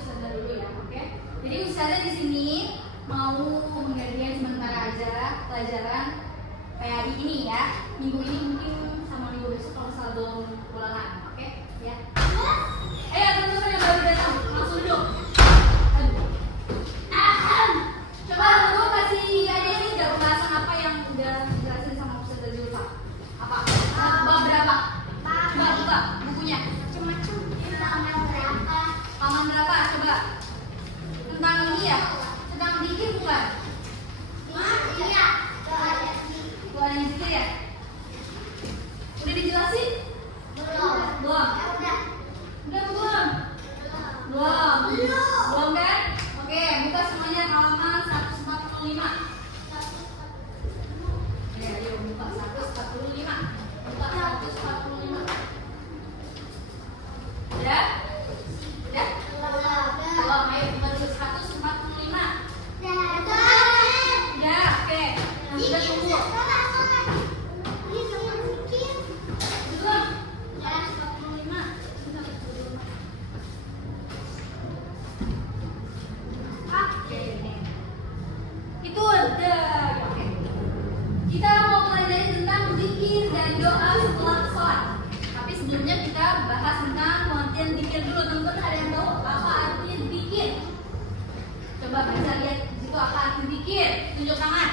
Ustazah dulu ya, oke? Jadi Ustazah di sini mau menggantikan sementara aja pelajaran kayak ini ya. Minggu ini mungkin sama minggu besok kalau salah belum ulangan, oke? Ya. Ayo teman-teman yang baru datang langsung duduk. Coba dulu kasih aja nih ada pembahasan apa yang udah dijelasin sama Ustazah Zulfa. Apa? Bab berapa? Coba buka bukunya. Macam-macam. Halaman berapa? Halaman berapa? Coba. Tentang ini ya? Tentang zikir bukan? Iya. Bukan yang zikir ya? Udah dijelasin? Belum. Belum? Udah. Udah belum? Belum kan? Oke, buka semuanya halaman 145. Ya, ayo buka 145. Buka 145. Udah? Udah? Belum, ayo buka dulu 145. Ya, oke. Udah tunggu. Belum? 145. Oke, itu udah. Oke. Kita mau belajar tentang zikir dan doa setelah sholat. Tapi sebelumnya kita bahas tentang pengertian zikir dulu. Teman-teman ada yang tahu apa arti zikir? Coba baca lihat di situ apa arti zikir. Tunjuk tangan.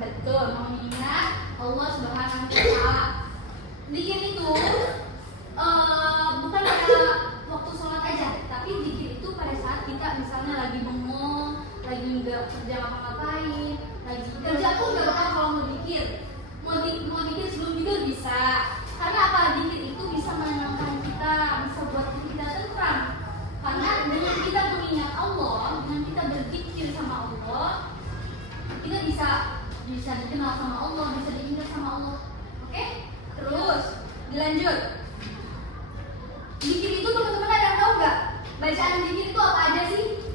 Betul, mengingat Allah Subhanahu wa Ta'ala. Zikir itu bukan pada waktu sholat aja, tapi zikir itu pada saat kita misalnya lagi bengong, lagi nggak kerja ngapa-ngapain, lagi kerja pun nggak bakal kalau mau zikir. Mau zikir sebelum tidur bisa. Karena apa? Zikir itu bisa menenangkan kita, bisa buat kita tenang. Karena dengan kita mengingat Allah, dengan kita berzikir sama Allah, kita bisa dikenal sama Allah, bisa diingat sama Allah. Oke? Terus dilanjut. Zikir itu teman-teman ada yang tahu nggak? Bacaan zikir itu apa aja sih?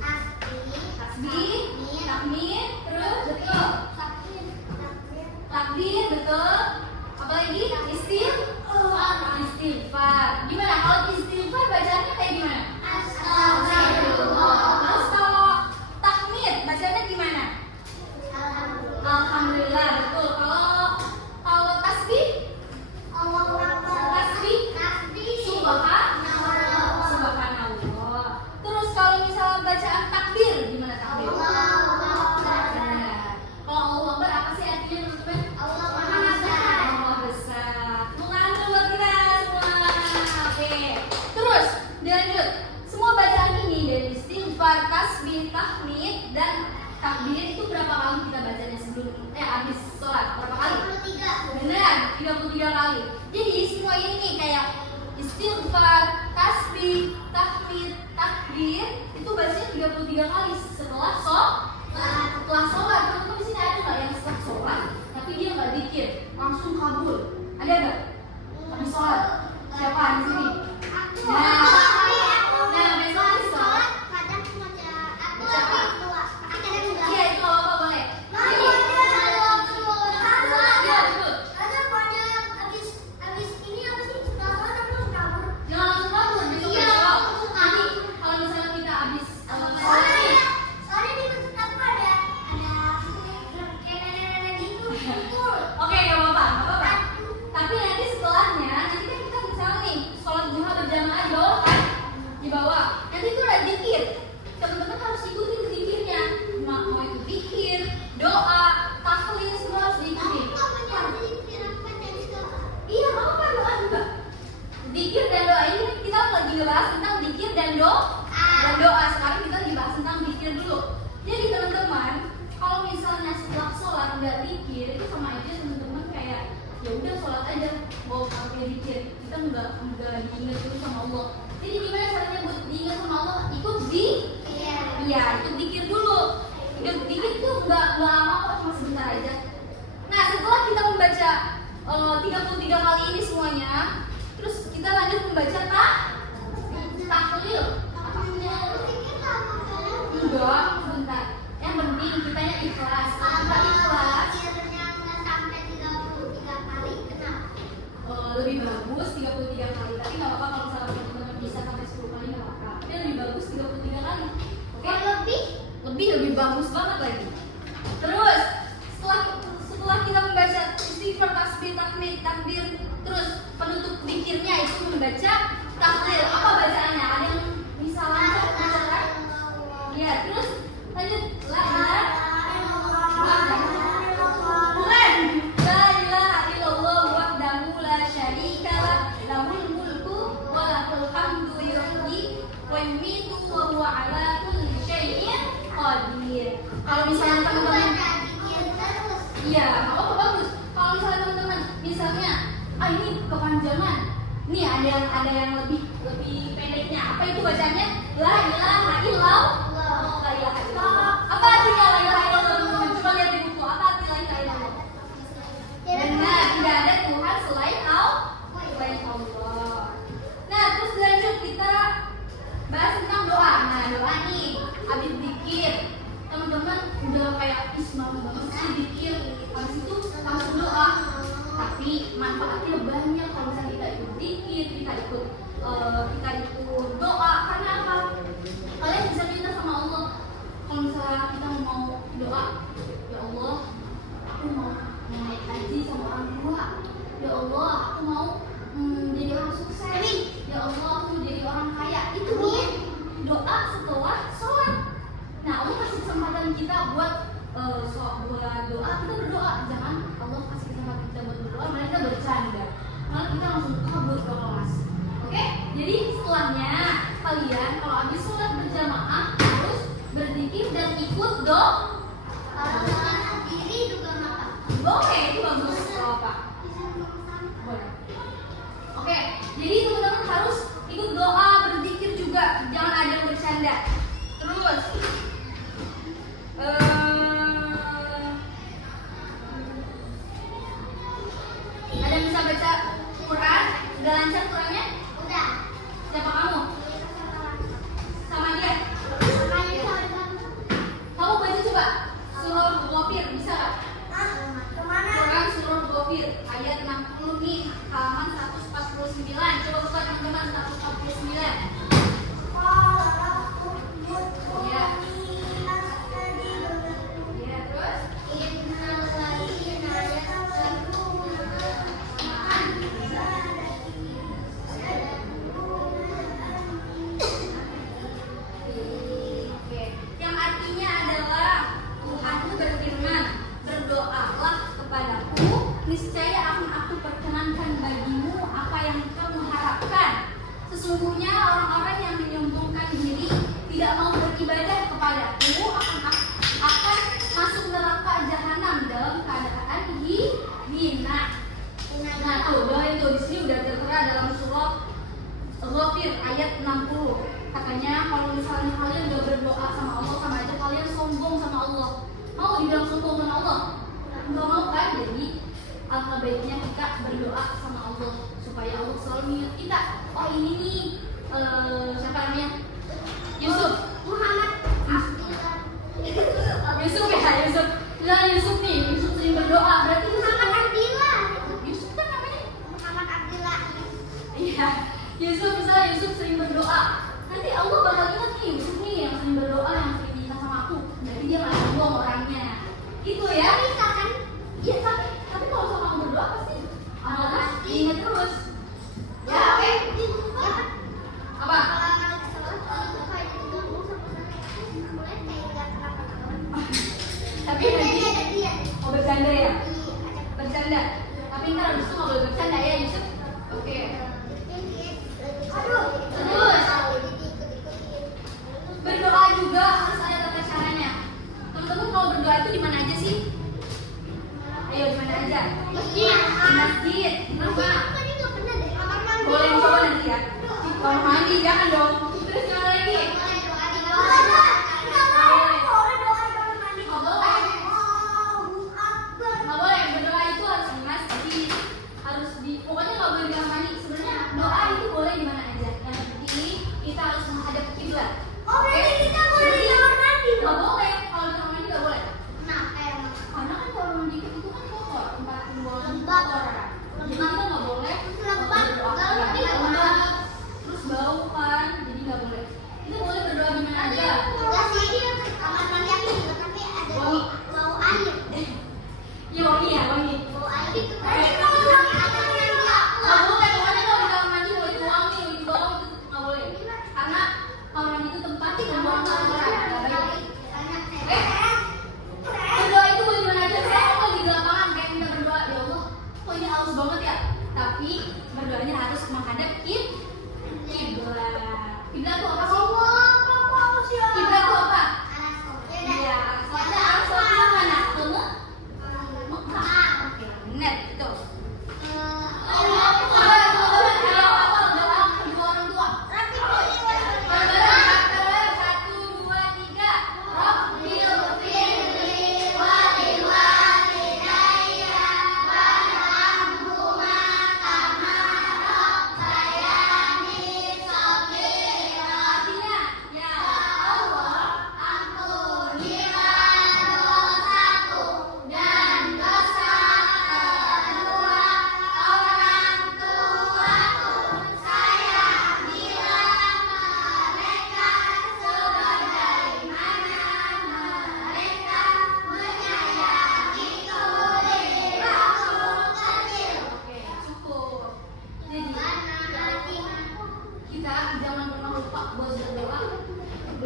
Tasbih, tahmid, terus betul. Takbir, betul. Apalagi istighfar. Gimana kalau istighfar bacaannya kayak gimana? Terus kalau tahmid bacanya gimana? Alhamdulillah, betul. Kalau tasbih Subhanallah. Terus kalau misalnya bacaan takbir gimana takbir? Benar. Kalau Allahu Akbar apa sih artinya teman-teman? Allah besar. Mengalir buat kita semua. Oke. Terus dilanjut. Semua bacaan ini dari istighfar, tasbih, tahmid dan takbir itu berapa kali kita bacanya sebelum habis sholat? Berapa kali? 33. Benar, 33 kali. Jadi semua ini nih kayak istighfar, tasbih, tahmid, takbir itu bacanya 33 kali setelah sholat. Teman-teman di sini ada nggak yang setelah sholat tapi dia nggak zikir, langsung kabul? Ada nggak? Habis sholat? Siapa di sini? Nah, besok habis sholat. Iya, itu apa boleh? Jangan langsung kabur, besok besok. Nanti kalau misalnya kita habis sholat nih, oke, nggak apa-apa. Tapi nanti setelahnya, nanti kan kita misalnya nih sholat duha berjamaah di bawah kan, di bawah. Nanti itu ada zikir. Teman-teman harus ikutin zikirnya. Mau itu zikir, doa, tahlil semua harus diikutin. Iya, nggak apa-apa, doa juga. Zikir dan doa ini kita lagi ngebahas tentang zikir dan doa. Sekarang kita lagi bahas tentang zikir dulu. Jadi teman-teman, kalau misalnya setelah sholat nggak zikir itu sama aja teman-teman kayak ya udah sholat aja mau pakai zikir, kita nggak diingat dulu sama Allah. Jadi gimana caranya buat diingat sama Allah? Ikut ikut zikir dulu. Zikir itu nggak lama kok, cuma sebentar aja. Nah, setelah kita membaca 33 kali ini semuanya, terus kita lanjut membaca tahlil. Enggak, sebentar. Yang penting kitanya ikhlas. Kalau kita ikhlas, lebih bagus 33 kali. Tapi nggak apa-apa kalau misalnya teman-teman bisa sampai 10 kali nggak apa-apa. bagus banget lagi. Terus setelah kita membaca istighfar, tasbih, tahmid, takbir, terus penutup zikirnya itu membaca tahlil. Apa bacaannya? Ada yang bisa lanjut bicara? Ya, terus lanjut. La ilaha illallah wahdahu la syarika lah, lahul mulku wa lahul hamdu yuhyi wa yumiitu wa huwa ala kulli syai'in qadir. Kalau misalnya teman-teman, iya, apa bagus. Kalau misalnya teman-teman, misalnya, ini kepanjangan, nih ada yang lebih pendeknya. Apa itu bacanya? La ilaha illallah. La ilaha illallah. Apa artinya la ilaha illallah? Teman-teman, coba lihat di buku. Apa arti la ilaha illallah? Benar, tidak ada Tuhan selain Allah. Nah, terus lanjut kita bahas tentang doa. Nah, doa nih, habis zikir, teman-teman udah kayak ismail banget sih zikir, habis itu langsung doa. Tapi manfaatnya banyak kalau misalnya kita ikut zikir, kita ikut doa. Karena apa? Kalian bisa minta sama Allah. Kalau misalnya kita mau doa, ya Allah, aku mau naik haji sama orang tua. Ya Allah, aku mau jadi orang sukses. Ya Allah, aku mau jadi orang kaya. Itu doa setelah sholat. Nah, Allah kasih kesempatan kita buat doa, kita berdoa. Jangan Allah kasih kesempatan kita buat berdoa, malah kita bercanda, malah kita langsung kabur ke kelas. Oke? Jadi setelahnya kalian kalau habis sholat berjamaah harus berzikir dan ikut doa. Kalau sholat diri juga apa? Oke, itu bagus. Apa? Boleh. Oke, jadi teman-teman harus ikut doa, berzikir juga. Jangan ada yang bercanda. Terus ada yang bisa baca Quran? Udah lancar Qurannya? Udah. Siapa kamu? Sama dia? Kamu baca coba surah Ghafir, bisa gak? Quran surah Ghafir ayat 60 nih, halaman 149. Coba buka teman-teman 149. Ya. Ya, terus? Oke. Yang artinya adalah Tuhanmu berfirman, berdoalah kepadaku, niscaya akan aku perkenankan bagimu apa yang kamu harapkan. Sesungguhnya orang-orang yang menyombongkan diri, tidak mau beribadah kepadaku akan masuk neraka jahanam dalam keadaan hina. Nah tuh, doain tuh, di sini udah tertera dalam surah Ghafir ayat 60. Katanya kalau misalnya kalian udah berdoa sama Allah, sama aja kalian sombong sama Allah. Mau dibilang sombong sama Allah? Enggak mau kan? Jadi alangkah baiknya kita berdoa sama Allah supaya Allah selalu ingat kita. Oh ini nih, siapa namanya? Yusuf. Muhammad Abdullah. Yusuf ya, Yusuf. Nah Yusuf nih, Yusuf sering berdoa. Berarti Muhammad Abdullah. Yusuf kan namanya? Muhammad Abdullah. Iya, Yusuf misalnya Yusuf sering berdoa. Nanti Allah bakal ingat nih Yusuf nih yang sering berdoa, yang sering minta sama aku. Jadi dia nggak sombong orangnya. Gitu ya? Bisa kan? Iya, tapi kalau sama kamu berdoa pasti Allah ingat terus. Ya, oke. Ya. Apa? Kalau anak sholat, kalau kayak gitu nggak usah boleh kayak nggak kenapa-napa. Tapi nanti Iya. mau bercanda ya? Bercanda. Tapi ntar habis itu nggak boleh bercanda ya Yusuf? Oke. Terus berdoa juga harus ada tata caranya. Teman-teman kalau berdoa itu di mana aja sih? Ayo di mana aja? Masjid. Di masjid. Kenapa? Tadi nggak pernah deh. Kamar mandi. Boleh coba nanti ya. Di kamar mandi jangan dong. Terus yang lagi? Boleh doa di kamar mandi. Boleh doa di kamar mandi. Nggak boleh. Allahu Akbar. Nggak boleh. Berdoa itu harus di masjid. Harus di, pokoknya nggak boleh di kamar mandi. Sebenarnya doa itu boleh di mana aja. Yang penting kita harus menghadap kiblat. Oh, berarti kita boleh di kamar mandi Nggak dong? boleh. Kalau di kamar mandi nggak boleh. Nah, kayak Karena kan kalau mandi itu kan kotor, tempat pembuangan Lembab. kotor kan. Jadi kita nggak boleh Lembab. berdoa. Lalu Ya, kita lembab. Terus bau kan, jadi nggak boleh. Kita boleh berdoa di mana aja. Enggak sih, kamar mandi aku juga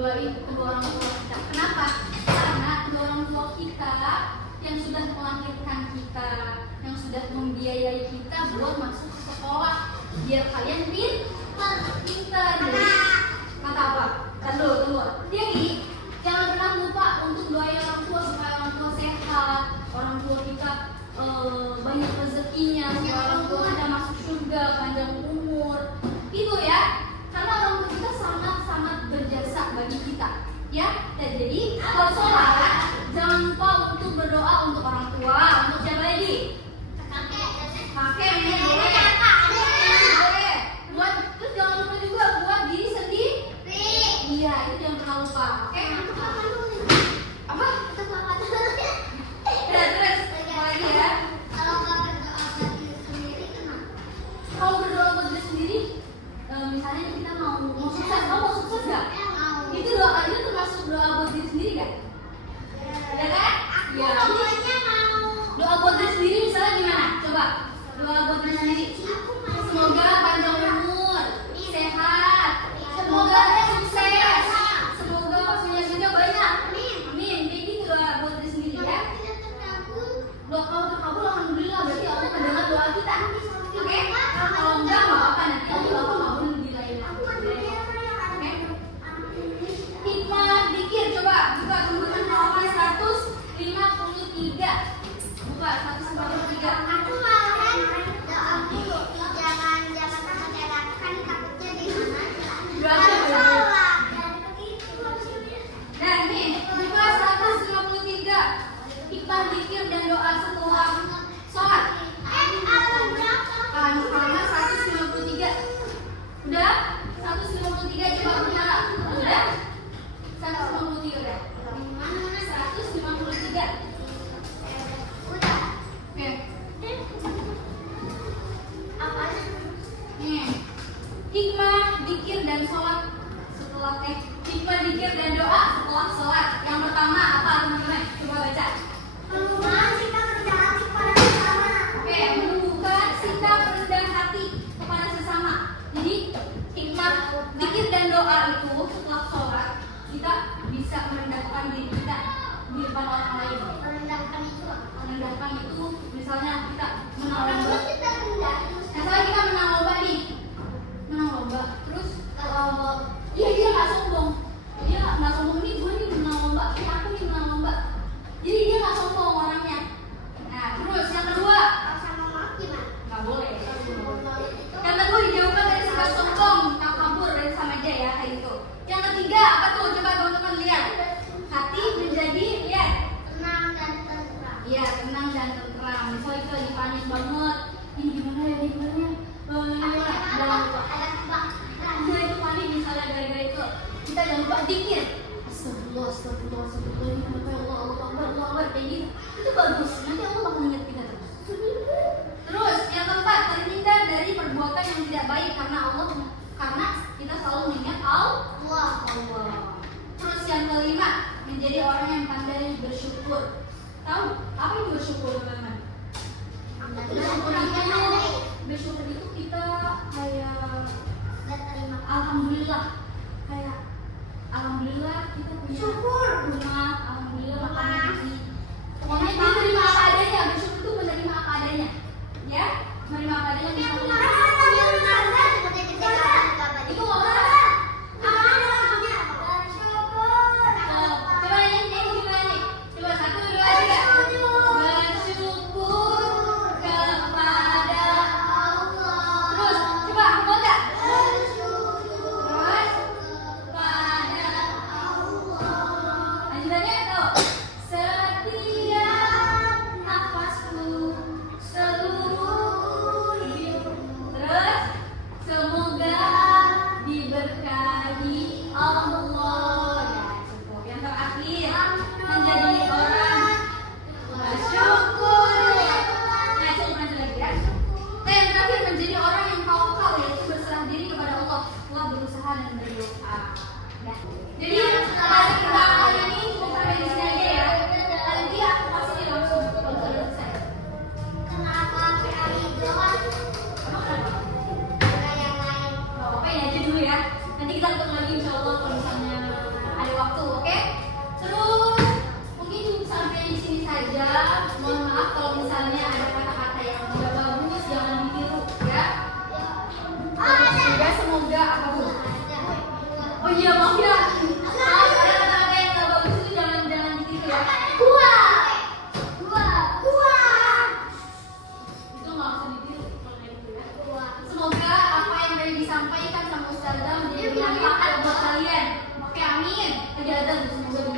doain kedua orang tua kita. Kenapa? Karena kedua orang tua kita yang sudah melahirkan kita, yang sudah membiayai kita buat masuk ke sekolah biar kalian pintar. Jadi kata apa? Tunggu. Jadi jangan pernah lupa untuk doain orang tua supaya orang tua sehat, orang tua kita banyak rezekinya, supaya orang tua kita masuk surga, panjang umur. Itu ya. Karena orang tua kita sangat berjasa bagi kita. Ya. Dan jadi kalau sholat jangan lupa untuk berdoa untuk orang tua, untuk siapa lagi? Kakek, nenek, boleh. Buat terus jangan lupa juga buat diri sendiri. Iya, itu jangan pernah lupa. Oke? Apa? Ya, terus apa lagi ya? Kalau berdoa buat diri sendiri, misalnya kita mau sukses, mau sukses nggak? Itu doa itu termasuk doa buat diri sendiri nggak? Ya kan? Iya. Doa buat diri sendiri misalnya gimana? Coba doa buat diri sendiri. Semoga panjang umur, sehat, semoga sukses, semoga punya kerja banyak. Amin. Kayak gitu doa buat diri sendiri ya. Doa kalau terkabul alhamdulillah berarti Allah mendengar doa kita. Oke? Kalau enggak nggak apa nanti Allah kabul di lain. Oke? Hikmah zikir coba buka teman-teman halaman 153. Buka 153. Nah ini buka 153. Hikmah zikir dan doa setelah sholat. Halaman 153. Udah? 153 coba buka. Udah? 153 udah. 153. Oke. Nih. Hikmah zikir dan sholat setelah hikmah zikir dan doa setelah sholat. Yang pertama apa teman-teman? Coba baca. Oke, menumbuhkan sikap rendah hati kepada sesama. Jadi hikmah zikir dan doa itu setelah sholat kita bisa merendahkan diri kita di depan orang lain. Merendahkan itu misalnya kita menang lomba. Misalnya kita menang lomba nih, terus dia nggak sombong, nih gue nih menang lomba, aku nih menang lomba. Jadi dia nggak sombong orangnya. Nah terus yang kedua nggak boleh. Yang kedua dijauhkan dari sikap sombong, takabur dari sama aja ya kayak gitu. Yang ketiga apa tuh? Coba teman-teman lihat. Hati menjadi tenang dan tentram. Iya, tenang dan tentram. Misalnya kita lagi panik banget, ini gimana ya, itu panik misalnya gara-gara itu. Kita jangan lupa zikir. Astagfirullah, Allah kayak gitu. Itu bagus. Nanti Allah bakal ingat kita terus. Terus yang keempat, terhindar dari perbuatan yang tidak baik karena kita selalu mengingat Allah. Terus yang kelima, menjadi orang yang pandai bersyukur. Tahu apa itu bersyukur teman-teman? Bersyukur itu kita kayak alhamdulillah kita punya rumah, alhamdulillah makan nasi. Pokoknya kita menerima apa adanya. Bersyukur itu menerima apa adanya, ya, menerima apa adanya. Itu nggak usah. Coba nyanyi. Coba 1, 2, 3. Bersyukur kepada Allah. Terus coba baca. Bersyukur kepada Allah. hajatan, semoga